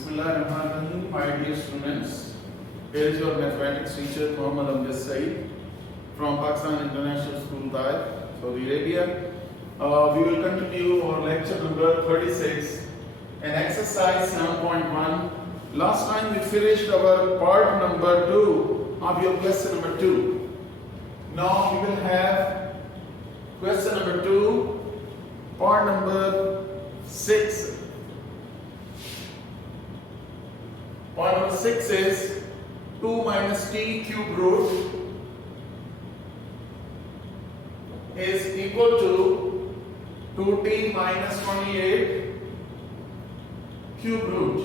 Bismillahirrahmanirrahim, my dear students. Here is your mathematics teacher Muhammad Amjad Saeed from Pakistan International School, Dai, Saudi Arabia. We will continue our lecture number 36 and exercise 7.1. Last time we finished our part number 2 of your question number 2. Now we will have question number 2, part number 6. Part number 6 is 2 minus t cube root is equal to 2t minus 28 cube root.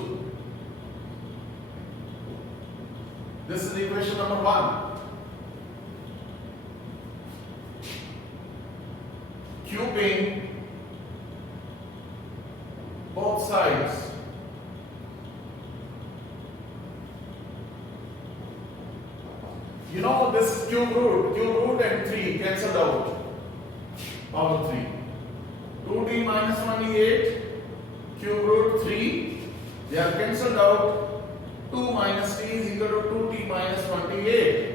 This is equation number 1. Cubing both sides. You know this cube root and 3 cancelled out. Power 3. 2t minus 28 cube root 3, they are cancelled out. 2 minus t is equal to 2t minus 28.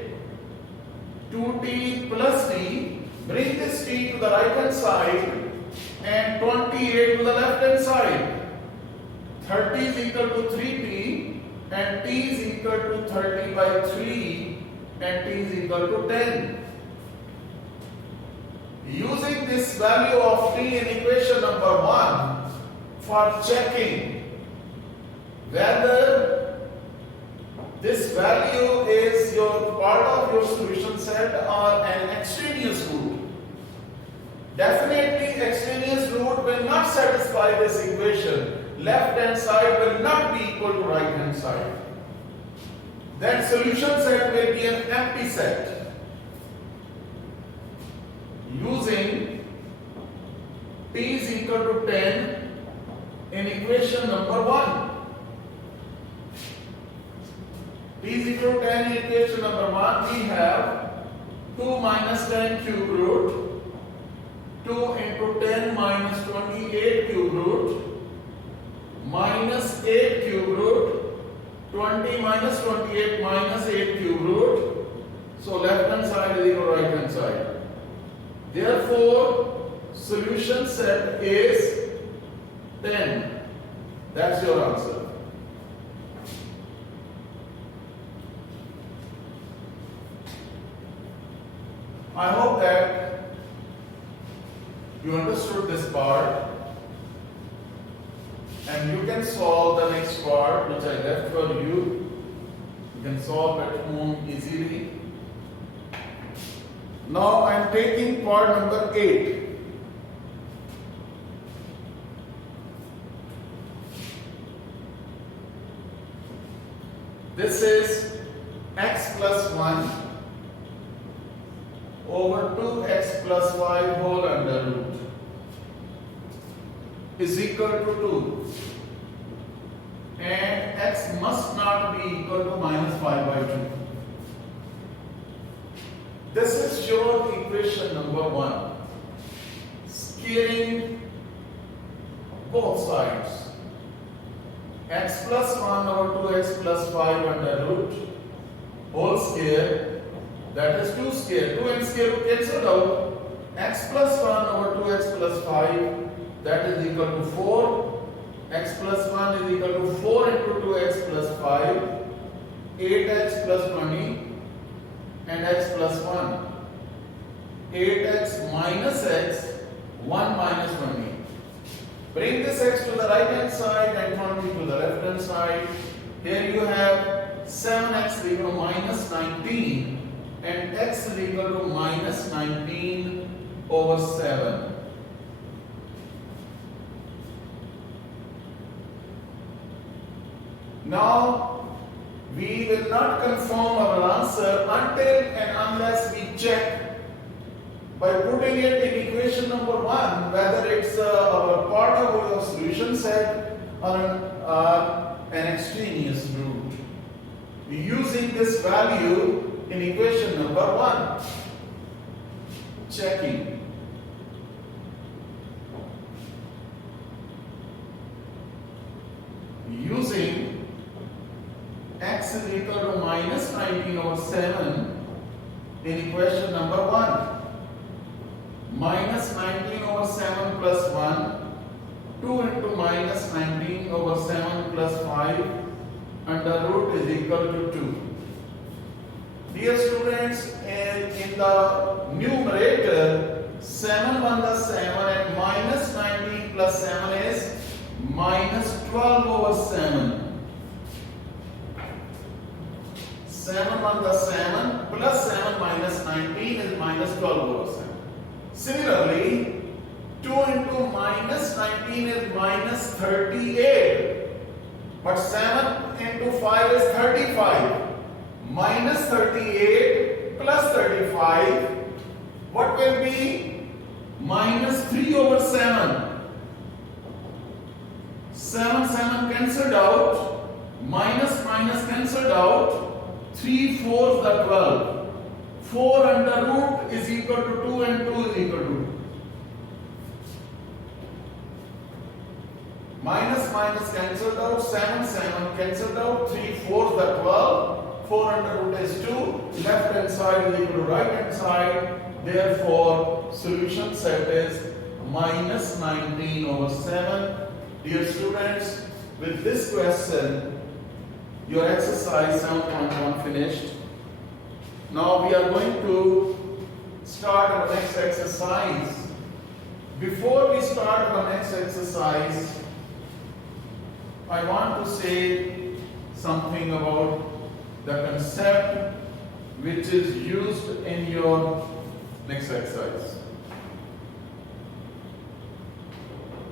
2t plus t, bring this t to the right hand side and 28 to the left hand side. 30 is equal to 3t and t is equal to 30 by 3 and t is equal to 10. Using this value of t in equation number 1 for checking whether this value is your part of your solution set or an extraneous root. Definitely extraneous root will not satisfy this equation. Left hand side will not be equal to right hand side. Then solution set will be an empty set. Using t is equal to 10 in equation number 1. T is equal to 10 in equation number 1, we have 2 minus 10 cube root, 2 into 10 minus 28 cube root, minus 8 cube root, 20 minus 28 minus 8 cube root. So left hand side is equal to right hand side. Therefore, solution set is 10. That's your answer. I hope that you understood this part and you can solve the next part which I left for you. You can solve at home easily. Now I am taking part number 8. This is x plus 1 over 2x plus y whole under root is equal to 2, and x must not be equal to minus 5 by 2. This is your equation number 1. Squaring both sides. X plus 1 over 2x plus 5 under root whole square, that is 2 square. 2 and square root cancelled out. X plus 1 over 2x plus 5, that is equal to 4. X plus 1 is equal to 4 into 2x plus 5, 8x plus 20 and x plus 1. 8x minus x, 1 minus 20. Bring this x to the right hand side and 20 to the left hand side. Here you have 7x is equal to minus 19 and x is equal to minus 19 over 7. Now we will not confirm our answer until and unless we check by putting it in equation number 1 whether it's our part of our solution set or an extraneous root. Using this value in equation number 1, checking. Using x is equal to minus 19 over 7 in equation number 1. Minus 19 over 7 plus 1, 2 into minus 19 over 7 plus 5 under root is equal to 2. Dear students, in the numerator, 7 1 the 7 and minus 19 plus 7 is minus 12 over 7. 7 1 the 7 plus 7 minus 19 is minus 12 over 7. Similarly, 2 into minus 19 is minus 38. But 7 into 5 is 35. Minus 38 plus 35, what will be? Minus 3 over 7. 7 cancelled out, minus minus cancelled out, 3 4 the 12. 4 under root is equal to 2 and 2 is equal to 2. Minus minus cancelled out, 7 cancelled out, 3 4 the 12. 4 under root is 2, left hand side is equal to right hand side, therefore solution set is minus 19 over 7. Dear students, with this question, your exercise 7.1 finished. Now we are going to start our next exercise. Before we start our next exercise, I want to say something about the concept which is used in your next exercise.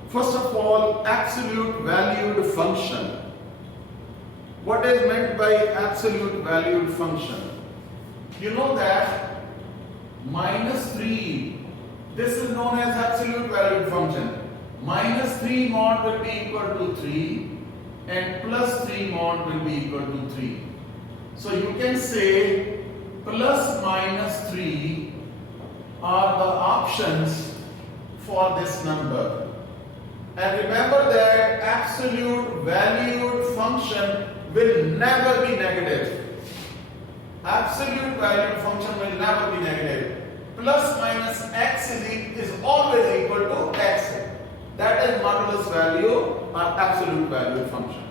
First of all, absolute valued function. What is meant by absolute valued function? You know that minus 3, this is known as absolute valued function. Minus 3 mod will be equal to 3 and plus 3 mod will be equal to 3. So you can say plus minus 3 are the options for this number. And remember that absolute valued function will never be negative. Absolute valued function will never be negative. Plus minus x is always equal to x. That is modulus value or absolute valued function.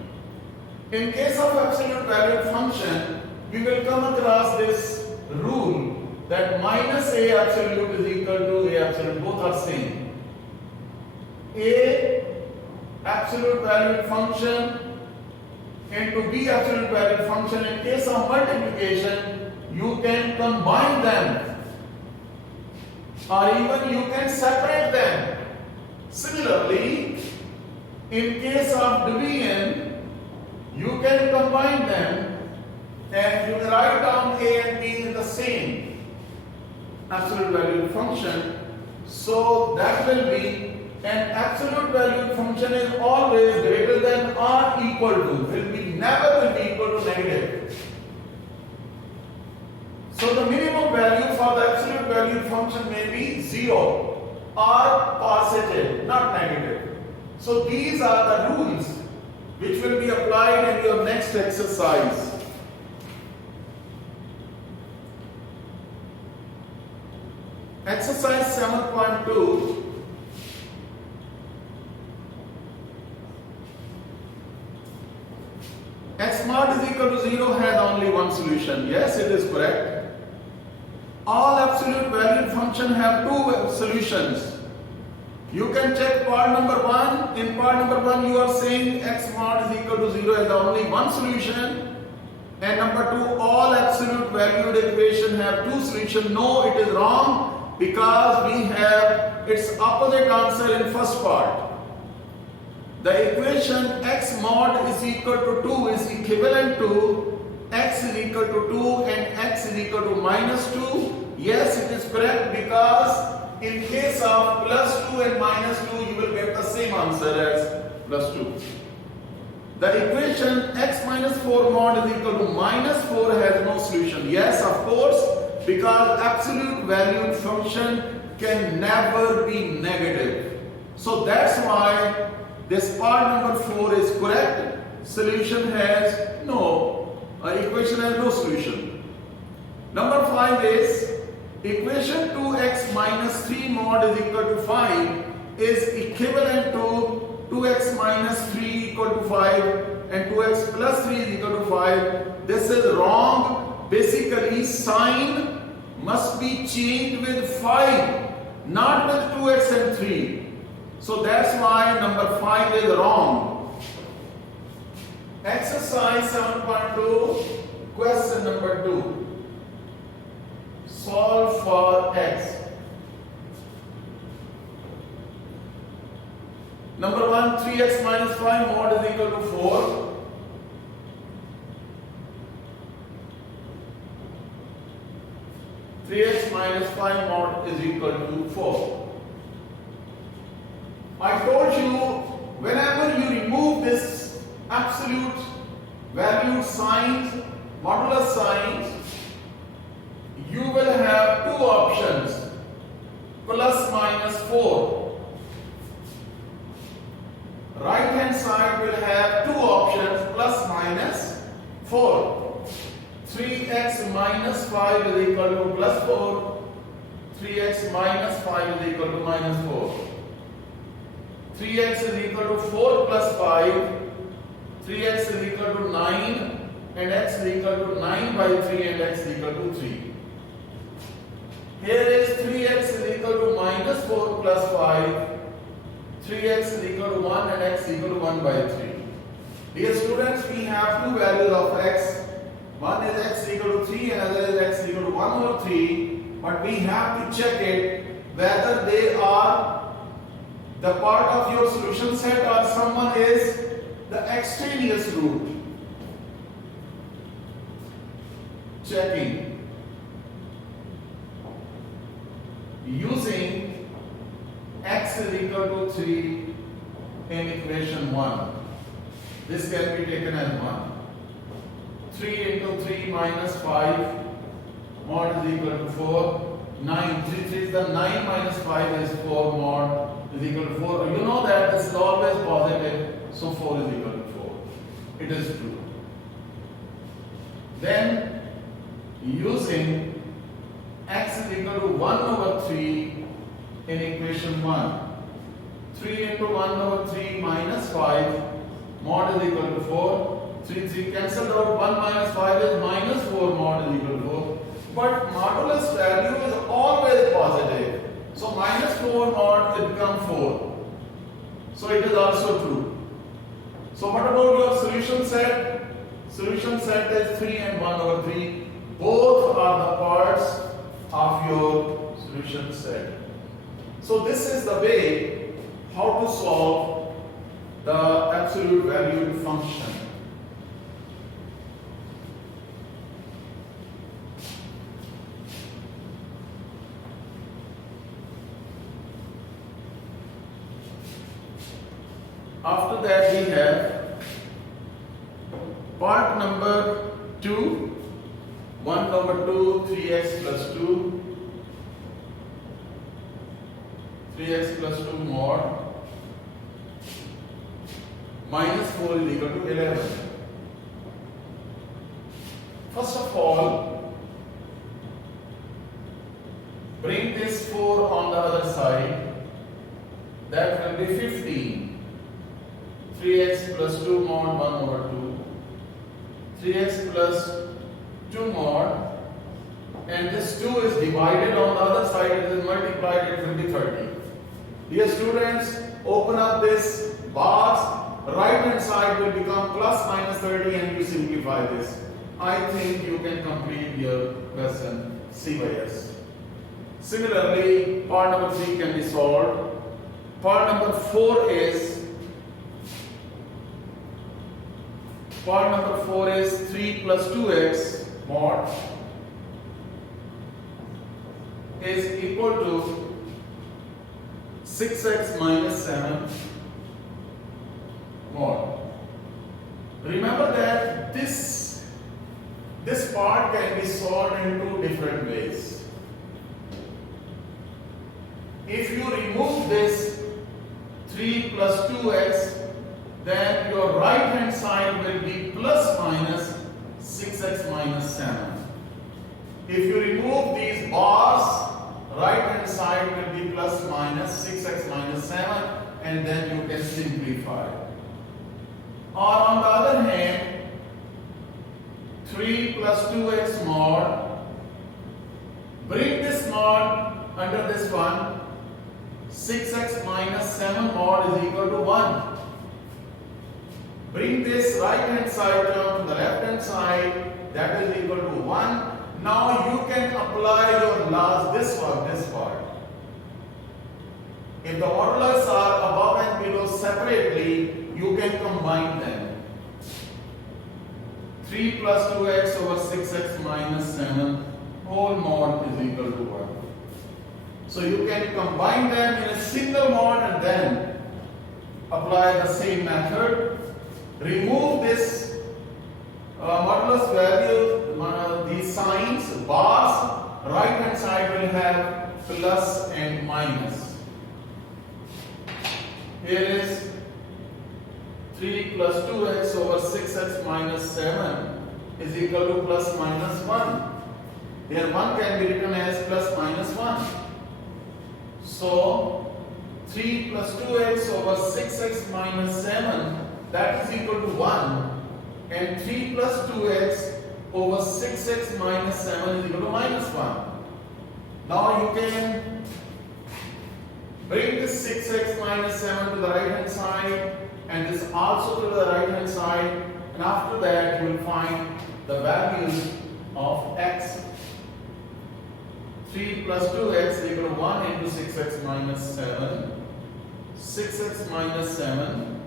In case of absolute valued function, we will come across this rule that minus a absolute is equal to a absolute, both are same. A absolute valued function into b absolute valued function, in case of multiplication, you can combine them or even you can separate them. Similarly, in case of division, you can combine them and you can write down a and b in the same absolute valued function. So that will be an absolute valued function is always greater than or equal to, never will be equal to negative. So the minimum value for the absolute valued function may be 0 or positive, not negative. So these are the rules which will be applied in your next exercise. Exercise 7.2. X mod is equal to 0 has only one solution. Yes, it is correct. All absolute valued functions have two solutions. You can check part number 1. In part number 1, you are saying x mod is equal to 0 has only one solution. And number 2, all absolute valued equations have two solutions. No, it is wrong because we have its opposite answer in first part. The equation x mod is equal to 2 is equivalent to x is equal to 2 and x is equal to minus 2. Yes, it is correct because in case of plus 2 and minus 2, you will get the same answer as plus 2. The equation x minus 4 mod is equal to minus 4 has no solution. Yes, of course, because absolute valued function can never be negative. So that's why this part number 4 is correct. Solution has no Equation 2x minus 3 mod is equal to 5 is equivalent to 2x minus 3 equal to 5 and 2x plus 3 is equal to 5. This is wrong. Basically, sign must be changed with 5, not with 2x and 3. So that's why number 5 is wrong. Exercise 7.2, question number 2. Solve for x. Number 1, 3x minus 5 mod is equal to 4. X minus 5 mod is equal to 4. I told you, whenever you remove this absolute value signs, modulus signs, you will have two options, plus minus 4. Right hand side will have two options, plus minus 4. 3x minus 5 is equal to plus 4. 3x minus 5 is equal to minus 4. 3x is equal to 4 plus 5. 3x is equal to 9 and x is equal to 9 by 3 and x is equal to 3. Here is 3x is equal to minus 4 plus 5. 3x is equal to 1 and x is equal to 1 by 3. Dear students, we have two values of x. One is x equal to 3 and another is x equal to 1 over 3. But we have to check it whether they are the part of your solution set or someone is the extraneous root. Checking. Using x is equal to 3 in equation 1. This can be taken as 1. 3 into 3 minus 5 mod is equal to 4. 9. 3 is the 9 minus 5 is 4 mod is equal to 4. You know that this is always positive, so 4 is equal to 4. It is true. Then using x is equal to 1 over 3 in equation 1. 3 into 1 over 3 minus 5 mod is equal to 4. 3 cancelled out, 1 minus 5 is minus 4 mod is equal to 4. But modulus value is always positive. So minus 4 mod will become 4. So it is also true. So what about your solution set? Solution set is 3 and 1 over 3. Both are the parts of your solution set. So this is the way how to solve the absolute valued function. After that we have part number 2, 1 over 2, 3x plus 2, 3x plus 2 mod, minus 4 is equal to 11. First of all, bring this 4 on the other side, that will be 15. 3x plus 2 mod 1 over 2. 3x plus 2 mod, and this 2 is divided on the other side, it is multiplied, it will be 30. Dear students, open up this box, right hand side will become plus minus 30 and you simplify this. I think you can complete your question C by S. Similarly, part number 3 can be solved. Part number 4 is 3 plus 2x mod is equal to 6x minus 7 mod. Remember that this part can be solved in two different ways. If you remove this 3 plus 2x, then your right hand side will be plus minus 6x minus 7. If you remove these bars, right hand side will be plus minus 6x minus 7, and then you can simplify. Or on the other hand, 3 plus 2x mod, bring this mod under this one, 6x minus 7 mod is equal to 1. Bring this right hand side term to the left hand side, that is equal to 1. Now you can apply your laws, this part. If the modulars are above and below separately, you can combine them. 3 plus 2x over 6x minus 7 whole mod is equal to 1. So you can combine them in a single mod and then apply the same method. Remove this modulus value, these signs, bars, right hand side will have plus and minus. Here is 3 plus 2x over 6x minus 7 is equal to plus minus 1. Here 1 can be written as plus minus 1. So 3 plus 2x over 6x minus 7, that is equal to 1. And 3 plus 2x over 6x minus 7 is equal to minus 1. Now you can bring this 6x minus 7 to the right hand side and this also to the right hand side, and after that you will find the values of x. 3 plus 2x is equal to 1 into 6x minus 7, 6x minus 7,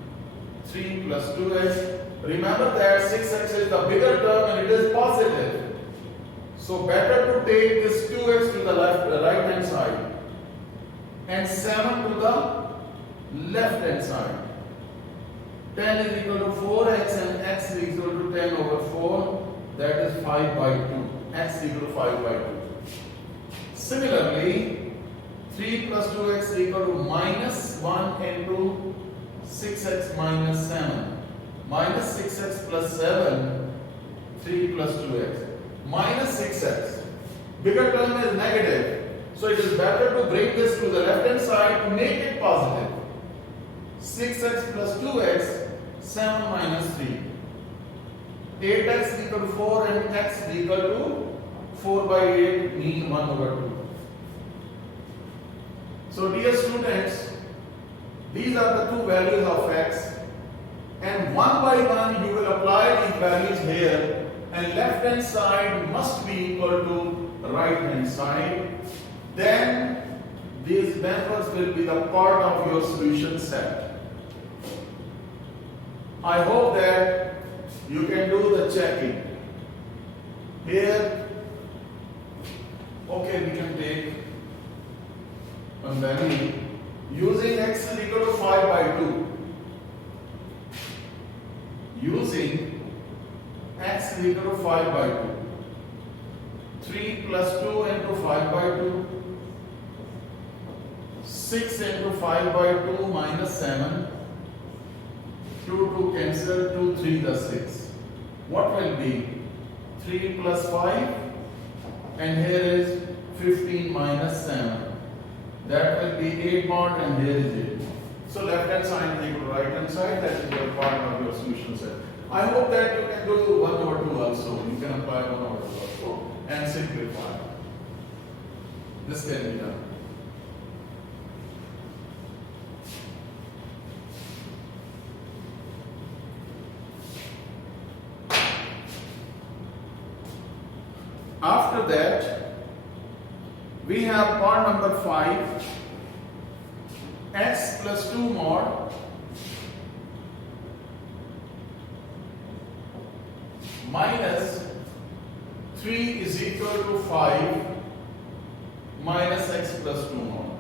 3 plus 2x. Remember that 6x is the bigger term and it is positive. So better to take this 2x to the right hand side and 7 to the left hand side. 10 is equal to 4x and x is equal to 10 over 4, that is 5 by 2. X is equal to 5 by 2. Similarly, 3 plus 2x is equal to minus 1 into 6x minus 7. Minus 6x plus 7, 3 plus 2x. Minus 6x. Bigger term is negative. So it is better to bring this to the left hand side to make it positive. 6x plus 2x, 7 minus 3. 8x is equal to 4 and x is equal to 4 by 8 mean 1 over 2. So dear students, these are the two values of x. And one by one you will apply these values here, and left hand side must be equal to right hand side. Then these methods will be the part of your solution set. I hope that you can do the checking. Here, okay, we can take one value using x is equal to 5 by 2. Using x is equal to 5 by 2. 3 plus 2 into 5 by 2. 6 into 5 by 2 minus 7. 2 cancel, 2 3 the 6. What will be? 3 plus 5, and here is 15 minus 7. That will be 8 mod, and here is 8. So left hand side is equal to right hand side. That is your part of your solution set. I hope that you can do 1 over 2 also. You can apply 1 over 2 also and simplify. This can be done. After that, we have part number 5, x plus 2 mod minus 3 is equal to 5 minus x plus 2 mod.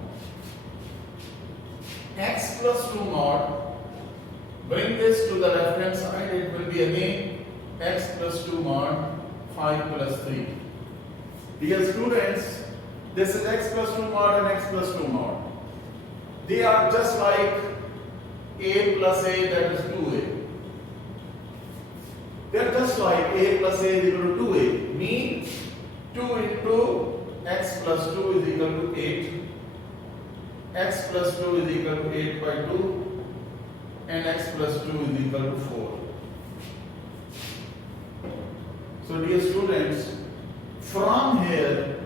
X plus 2 mod, bring this to the left hand side, it will be again x plus 2 mod 5 plus 3. Dear students, this is x plus 2 mod and x plus 2 mod. They are just like a plus a, that is 2a. They are just like a plus a is equal to 2a. Means 2 into x plus 2 is equal to 8. X plus 2 is equal to 8 by 2 and x plus 2 is equal to 4. So dear students, from here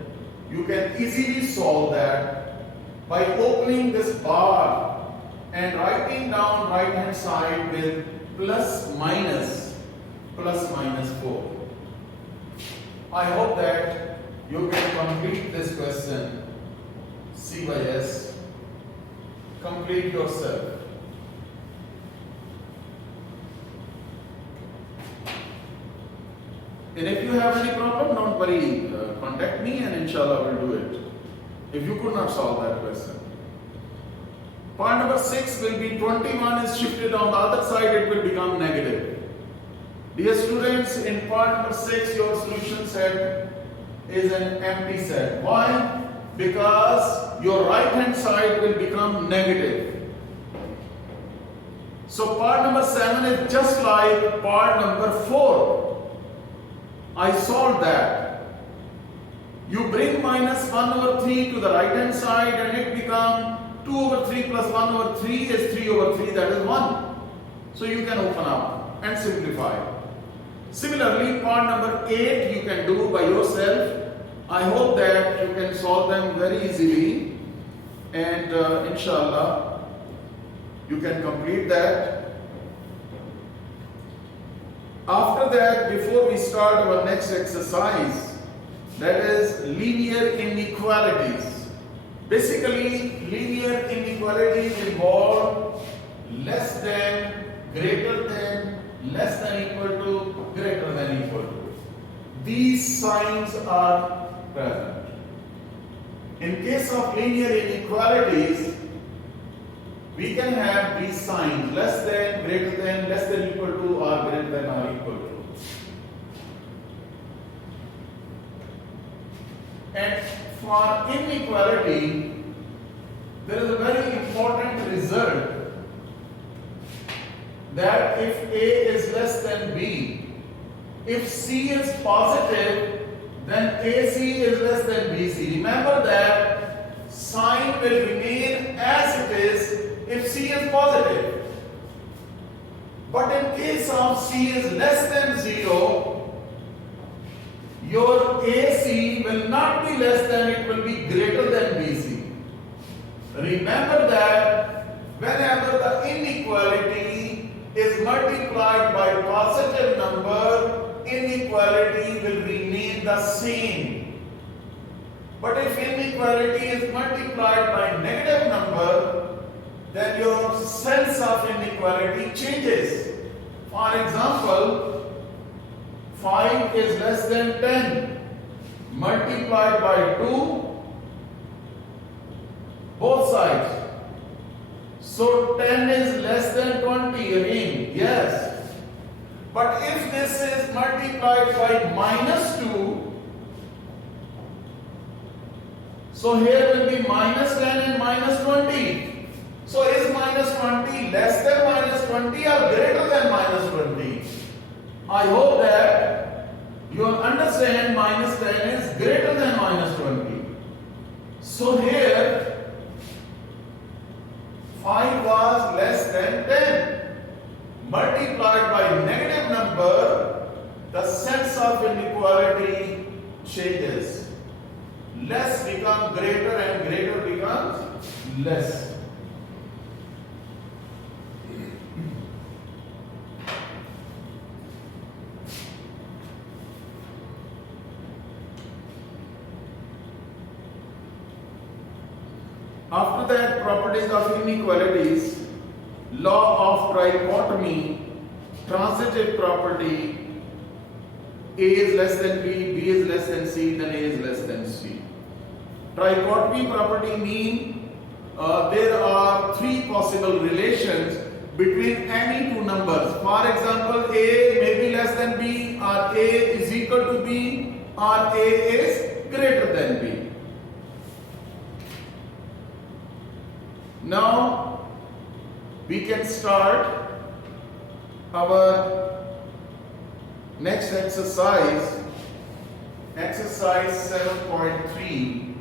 you can easily solve that by opening this bar and writing down right hand side with plus minus 4. I hope that you can complete this question C by S. Complete yourself. And if you have any problem, don't worry, contact me and inshallah we'll do it. If you could not solve that question. Part number 6 will be 21 is shifted on the other side, it will become negative. Dear students, in part number 6 your solution set is an empty set. Why? Because your right hand side will become negative. So part number 7 is just like part number 4. I solved that. You bring minus 1 over 3 to the right hand side and it becomes 2 over 3 plus 1 over 3 is 3 over 3, that is 1. So you can open up and simplify. Similarly, part number 8 you can do by yourself. I hope that you can solve them very easily and inshallah you can complete that. After that, before we start our next exercise, that is linear inequalities. Basically, linear inequalities involve less than, greater than, less than equal to, greater than equal to. These signs are present. In case of linear inequalities, we can have these signs less than, greater than, less than equal to, or greater than or equal to. And for inequality, there is a very important result that if A is less than B, if C is positive, then AC is less than BC. Remember that sign will remain as it is if C is positive. But in case of C is less than 0, your AC will not be less than, it will be greater than BC. Remember that whenever the inequality is multiplied by positive number, inequality will remain the same. But if inequality is multiplied by negative number, then your sense of inequality changes. For example, 5 is less than 10 multiplied by 2, both sides. So 10 is less than 20 again, yes. But if this is multiplied by minus 2, so here will be minus 10 and minus 20. So is minus 20 less than minus 20 or greater than minus 20? I hope that you understand minus 10 is greater than minus 20. So here 5 was less than 10. Multiplied by negative number, the sense of inequality changes. Less becomes greater and greater becomes less. After that, properties of inequalities. Law of trichotomy, transitive property, A is less than B, B is less than C, then A is less than C. Trichotomy property mean there are 3 possible relations between any 2 numbers. For example, A may be less than B, or A is equal to B, or A is greater than B. Now, we can start our next exercise, Exercise 7.3,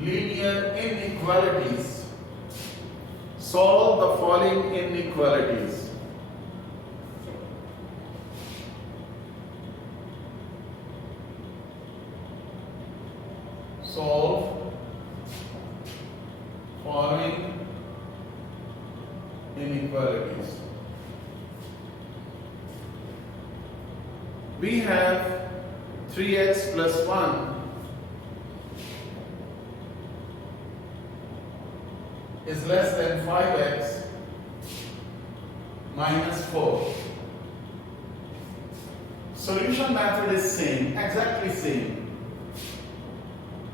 linear inequalities. Solve the following inequalities. Solve following inequalities. We have 3x plus 1 is less than 5x minus 4. Solution method is same, exactly same.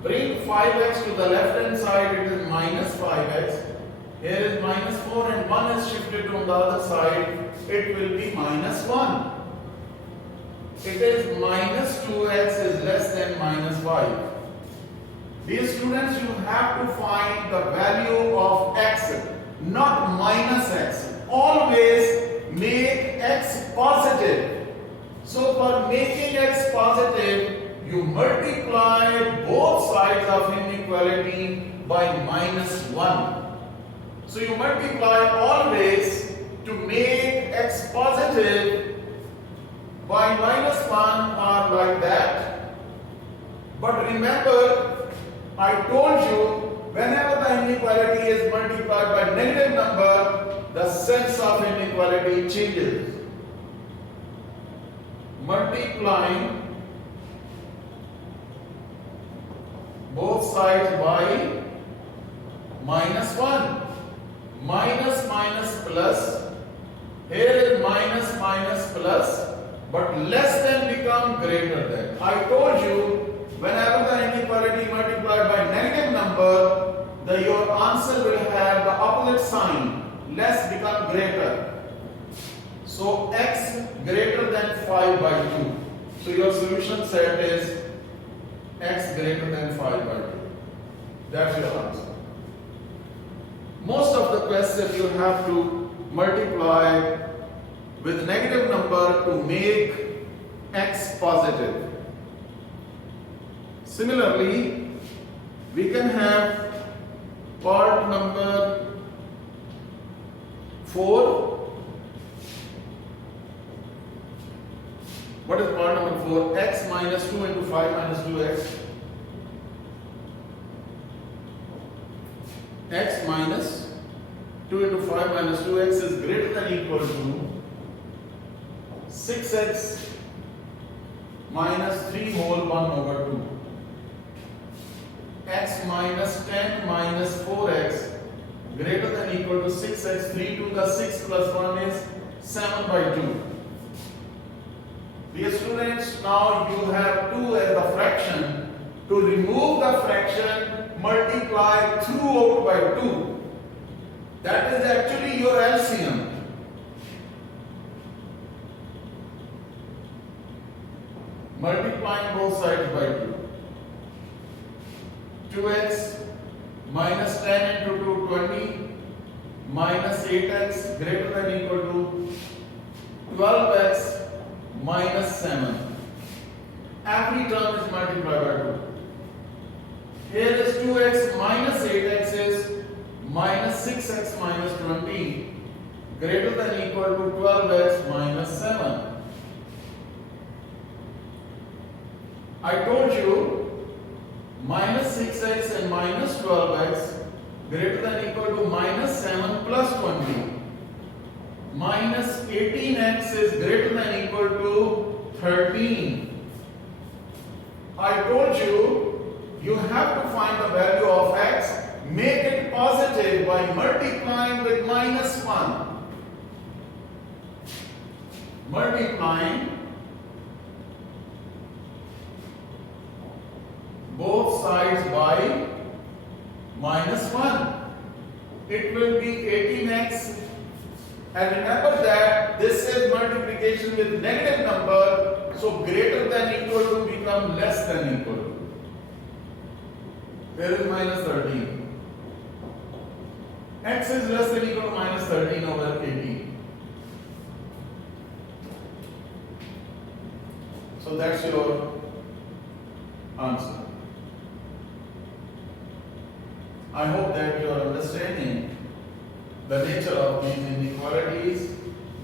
Bring 5x to the left hand side, it is minus 5x. Here is minus 4 and 1 is shifted on the other side, it will be minus 1. It is minus 2x is less than minus 5. Dear students, you have to find the value of x, not minus x. Always make x positive. So for making x positive, you multiply both sides of inequality by minus 1. So you multiply always to make x positive by minus 1 or like that. But remember, I told you, whenever the inequality is multiplied by negative number, the sense of inequality changes. Multiplying both sides by minus 1. Minus minus plus. Here is minus minus plus. But less than become greater than. I told you, whenever the inequality multiplied by negative number, your answer will have the opposite sign. Less become greater. So x greater than 5 by 2. So your solution set is x greater than 5 by 2. That's your answer. Most of the questions you have to multiply with negative number to make x positive. Similarly, we can have part number 4. What is part number 4? X minus 2 into 5 minus 2x. X minus 2 into 5 minus 2x is greater than or equal to 6x minus 3 whole 1 over 2. X minus 10 minus 4x greater than or equal to 6x. 3 to the 6 plus 1 is 7 by 2. Dear students, now you have 2 as the fraction. To remove the fraction, multiply 2 out by 2. That is actually your LCM. Multiplying both sides by 2. 2x minus 10 into 2, 20, minus 8x greater than or equal to 12x minus 7. Every term is multiplied by 2. Here is 2x minus 8x is minus 6x minus 20 greater than or equal to 12x minus 7. I told you minus 6x and minus 12x greater than or equal to minus 7 plus 20. Minus 18x is greater than or equal to 13. I told you, you have to find the value of x, make it positive by multiplying with minus 1. Multiplying both sides by minus 1. It will be 18x. And remember that this is multiplication with negative number, so greater than equal to become less than equal to. There is minus 13. X is less than equal to minus 13 over 18. So that's your answer. I hope that you are understanding the nature of these inequalities.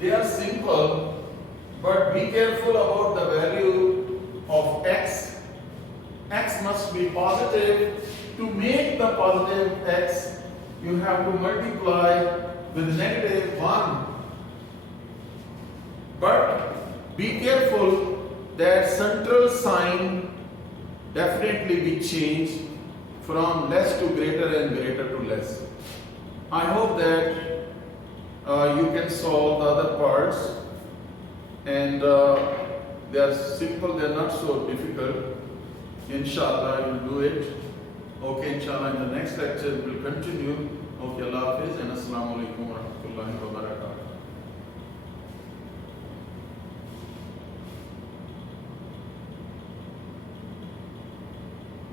They are simple, but be careful about the value of x. X must be positive. To make the positive x, you have to multiply with negative 1. But be careful that central sign definitely be changed from less to greater and greater to less. I hope that you can solve the other parts, and they are simple, they are not so difficult. Inshallah, you will do it. Okay, inshallah, in the next lecture we will continue. Okay, Allah Hafiz and Assalamu alaikum wa rahmatullahi wa barakatuh.